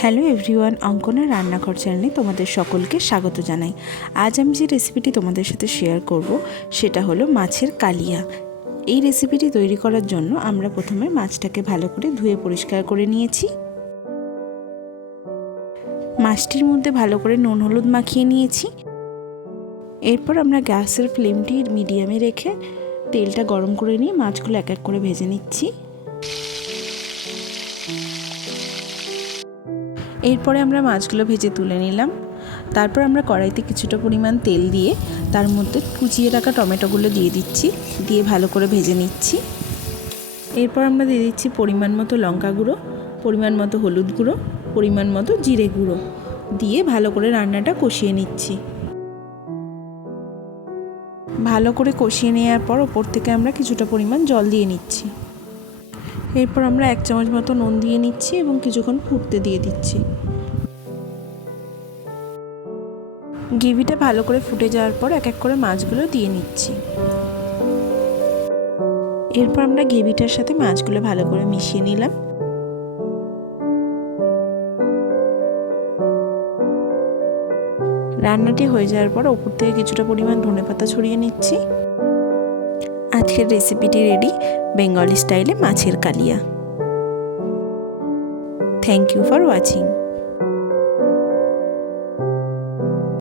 Hello everyone, Ankana রান্নাঘর চ্যানেলে তোমাদের সকলকে স্বাগত জানাই। আজ আমি যে রেসিপিটি তোমাদের সাথে শেয়ার করব সেটা হলো মাছের কালিয়া। এই রেসিপিটি তৈরি করার জন্য আমরা প্রথমে মাছটাকে ভালো করে ধুয়ে পরিষ্কার করে নিয়েছি। মাছটির মধ্যে ভালো করে নুন হলুদ মাখিয়ে নিয়েছি। এরপর আমরা গ্যাসের ফ্লেমটি মিডিয়ামে রেখে তেলটা গরম করে নিয়ে মাছগুলো এক এক করে ভেজে নিচ্ছি। এরপরে আমরা মাছগুলো ভেজে তুলে নিলাম। তারপর আমরা কড়াইতে কিছুটা পরিমাণ তেল দিয়ে তার মধ্যে কুচিয়ে রাখা টমেটোগুলো দিয়ে দিচ্ছি, দিয়ে ভালো করে ভেজে নিচ্ছি। এরপর আমরা দিয়ে দিচ্ছি পরিমাণ মতো লঙ্কা গুঁড়ো, পরিমাণ মতো হলুদ গুঁড়ো, পরিমাণ মতো জিরে গুঁড়ো, দিয়ে ভালো করে রান্নাটা কষিয়ে নিচ্ছি। ভালো করে কষিয়ে নেওয়ার পর ওপর থেকে আমরা কিছুটা পরিমাণ জল দিয়ে নিচ্ছি। এরপর আমরা 1 চামচ মতো নুন দিয়ে নিচ্ছি এবং কিছুক্ষণ ফুটতে দিয়ে দিচ্ছি। গ্রেভিটা ভালো করে ফুটে যাওয়ার পর এক এক করে মাছগুলো দিয়ে নিচ্ছি। এরপর আমরা গ্রেভিটার সাথে মাছগুলো ভালো করে মিশিয়ে নিলাম। রান্নাটি হয়ে যাওয়ার পর ওপর থেকে কিছুটা পরিমাণ ধনেপাতা ছড়িয়ে নিচ্ছি। আজকের রেসিপিটি রেডি, বেঙ্গলি স্টাইলে মাছের কালিয়া। Thank you for watching.